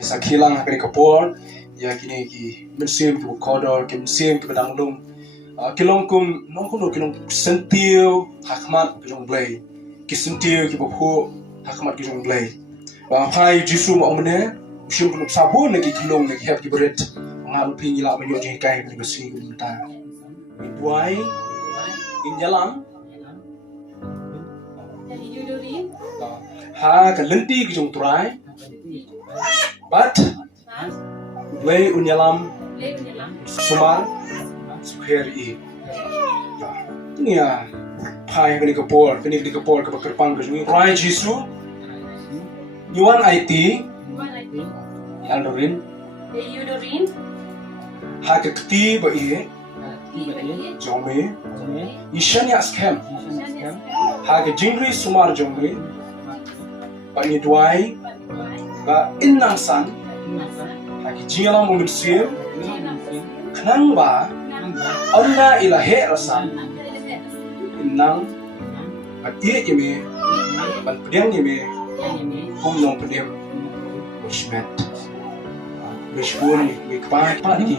Sa kilang hakani kapor ya kini ki mensim ki kodor ki mensim ki badanglung kilong kum non kuno kilong sentiu hakmat ki jong blay ki sentiu ki bopho hakmat ki jong blay ba phai jisu ma omne usim kun sabun ki kilong ki hep ki beret ngal pingi la banyo jeng kai ki besi ki ta duai in jalan ha ka lenti ki jong turai but lay unyalam sumar sukher i ini ya pai kini kapor ke kerpang ke jungi rai jisu yuan IT aldorin ha ke kti ba i jome ishan ya scam ha ke jingri sumar jongri ba ni duai ba innang san haki jingalam umitsim kenang ba onna ilahe rasan innang at ie yeme ban pedang yeme nong pedang wishmet wishbun mi kpa ki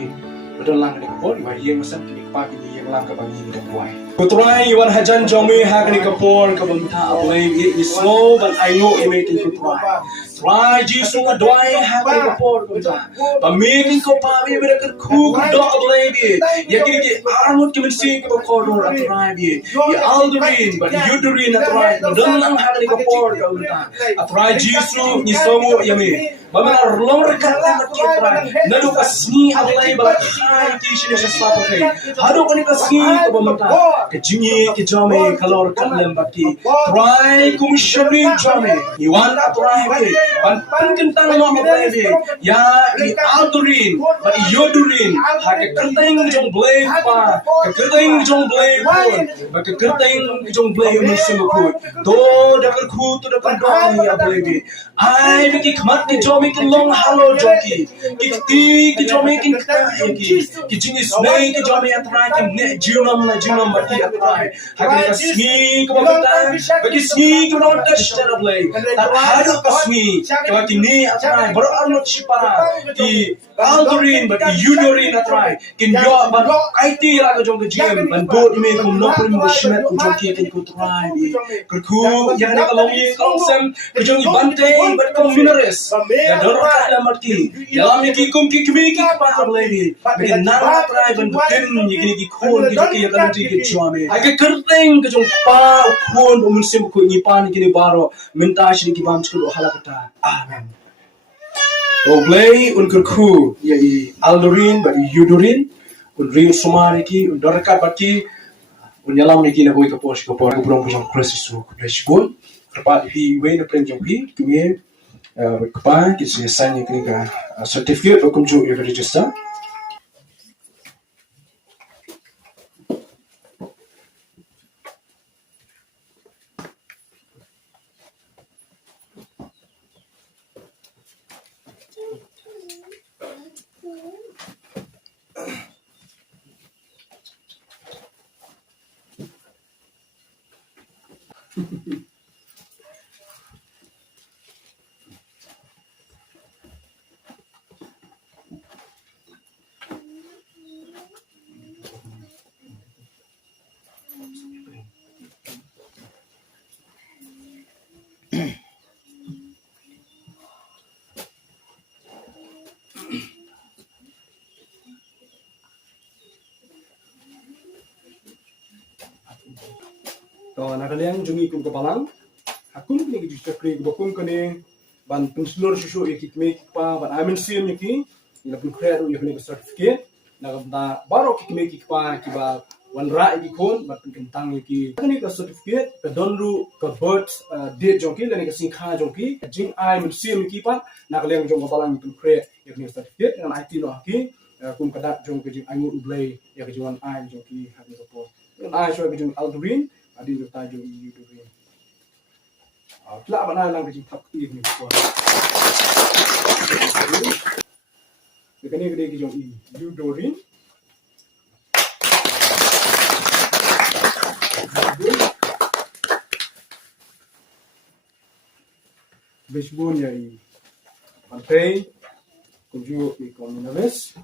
betul lang ni kapor ba yeng masan ki kpa ki yeng lang ka bang ni kapoi kutrai yuan hajan jomi hakni kapor ka bamta ablay ni slow ban I know yeme kin kutrai try jisu ka doai hakni kapor ka ba making ko pa bi bere ka khu ka do ablay bi yakin ki armut ki mensi ka kodor atrai bi ya aldurin but yudurin atrai don lang hakni kapor ka bamta atrai jisu ni somo yeme bamar long rekata ki atrai nadu ka sni ablay ba khai ki shine shasapa kai hadu ko ni ka sni ka bamta ke jingi ke jame kalor kalem baki try kum shari jame iwan atrai bi ban kentang mo ablay ya i aldurin but yodurin ha ke kerteng jong blay pa ke kerteng jong blay pa ba ke kerteng jong blay musim ko do dakar khu to dakar do ya ablay bi ai bi ki khamat ki jome ki long halo joki ki ki jome ki ki jingi snai ki jome atrai ki ne jinam ba ki atrai ha ke ka smi ko ba ta ba ki smi ko no touch ta ablay ta hado ka smi ko ki ni atrai bro arno chipara ki aldurin but yudorin atrai kin yo ban IT la ko jong jim ban bo me kum no prim mo shmet ko jong ki ko trai bi ku ya na ka long yi kong sem ko jong bante but kom minores ya dor ka la matki ya la mi ki kum ki kmi ki pa ablay bi me na atrai ban butin yi ki khon ki ya ka ti ki chwame ai ke kerteng ko jong pa khon bo mun sem ko ni pan ki ni baro minta shri ki bam chku halakata amen Oblay un kerku ya i aldorin ba yudorin un ring sumari ki un dorka baki un yalam ni ki na boy ka posh ka por brom jong kresisu kreshbon kerpa hi we na pren jong hi kumie kerpa ki se sign ni ka certificate hukum ju ya register to nakaliang jungi kum kapalang hakum ni gi chakri gi bokum kane ban penslor shusu ikme pa ban amen sim ni ila pun khreru ni certificate na baro kikme pa ki ba wan ra gi khon ban kentang ki kani ka certificate ka donru ka birth date jongki lani ka singkha jongki jing ai men sim ki pa nakaliang jong kapalang pun khre ni certificate na IT no ki kum kadat jong ki jing angu ublay ya ki juan ai jongki hakni ko po ai so ki jing aldurin adi jo tajo yudorin pla bana lang ki thap ki ni ko kani ki jong yudorin Bisbon ya i pantai kunju ikonomis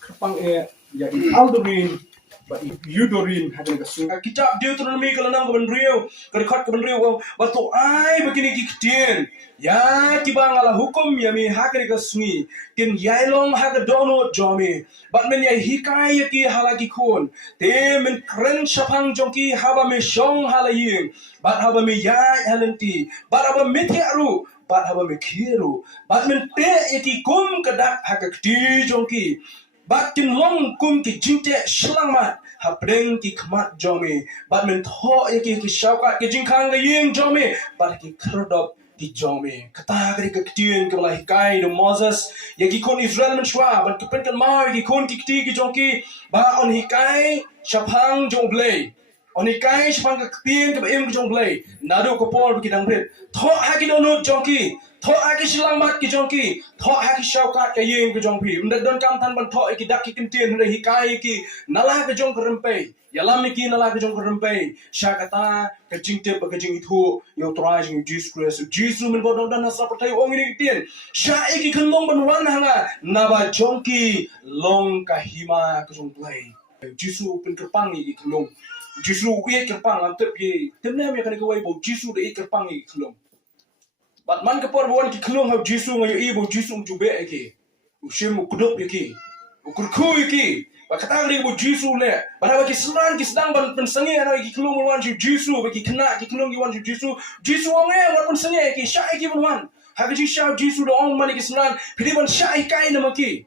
kerpang ya aldorin ba yudorin hadin ka sunga kitab Deuteronomy kalanang ka benriu ka benriu ba to ai begini kikdien ya tibang ala hukum ya mi hakri ka sungi kin yailong haga dono jomi bat men ya hikai ki halaki kun te men kren shapang jongki haba me shong halayin bat haba me ya halenti bat haba metiaru bat haba me kiru bat men te yaki kum kadak haga kti jongki bat tin long kum ki jinte shlangmat hapreng ki khmat jomi bat men tho yaki ki shaukat ki jingkhang ga yeng jomi bat ki krodop ki jomi kata gari ka ktien ka lai kai do Moses yaki kon Israel men shwa bat ki pen kan ma yaki kon ki kti ki jongki ba on hikai shapang jong blei on hikai shapang ka ktien ka em ki jong blei nadu ko por ki dang bret tho haki do no jongki tho aki silang mat ki jongki tho aki shaukat ka yeng ki jongpi undat don kam tan ban tho ki dak ki kintien hre hikai ki nala ka jong rempe yalam ki nala ka jong rempe shakata ka jingte ba ka jing ithu yo trai jing Jesus Christ Jesus min bodong dan hasa pertai ong ni tien sha ki khlong ban wan hanga naba jongki long ka hima ka jong play Jesus pin kerpang ki khlong Jesus ye kerpang am tep ki temne me kan ko wai bo Jesus de kerpang ki khlong bat man ka por bon ki khlong ha Jisu ngayo ibo Jisu jube eki ushim kudop eki ukurku eki ba katang ri bo Jisu le ba ki sedang ban pensengi ana ki khlong wan Jisu ba ki kena ki khlong ki wan Jisu ong wan pensengi eki sha eki wan ha ki sha Jisu do ong man ki selan pidi ban sha kai na maki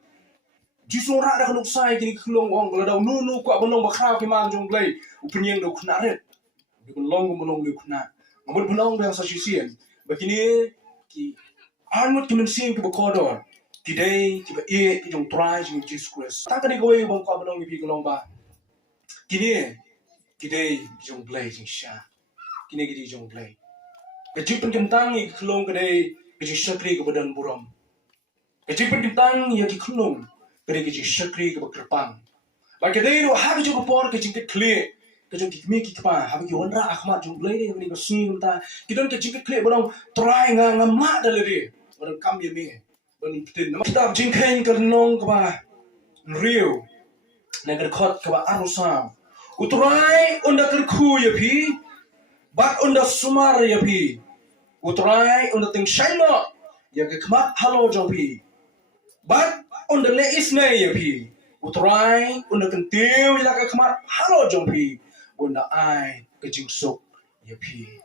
Jisu ra da kanuk sai ki khlong ong la daw nu ko bonong ba khaw ki mang jong blai upenyeng do khna ret di bonong ni khna ngamur bonong yang sa sisien begini ki anut ki mensing ki bokodor ki dei ki ba e ki jong try jing Jesus Christ ta ka ni goy bong ko bonong bi kolong ba kini ki dei ki jong blai jing sha kini ki jong blai ke jipun kentang ki kolong ke dei ki shakri ki badan buram ke jipun kentang ya ki kolong ke dei ki shakri ki bakrpang ba ke dei ro ha ki jong por ke jing ke kle kejong kikmi kikpa habi kiwandra akhmat jong blai de ni ko sing ta kidon ke jingke kle borong try nga ma dale de borong kam ye me bon tin na kitab jingkhen ka nong ka ba riu na ka khot ka ba arusa utrai unda ka khu ye phi bat unda sumar ye phi utrai unda ting shaino ya ka khmat halo jong phi bat unda le isne ye phi utrai unda kan tiu la ka khmat halo jong phi unda ai ke jingsuk ye phi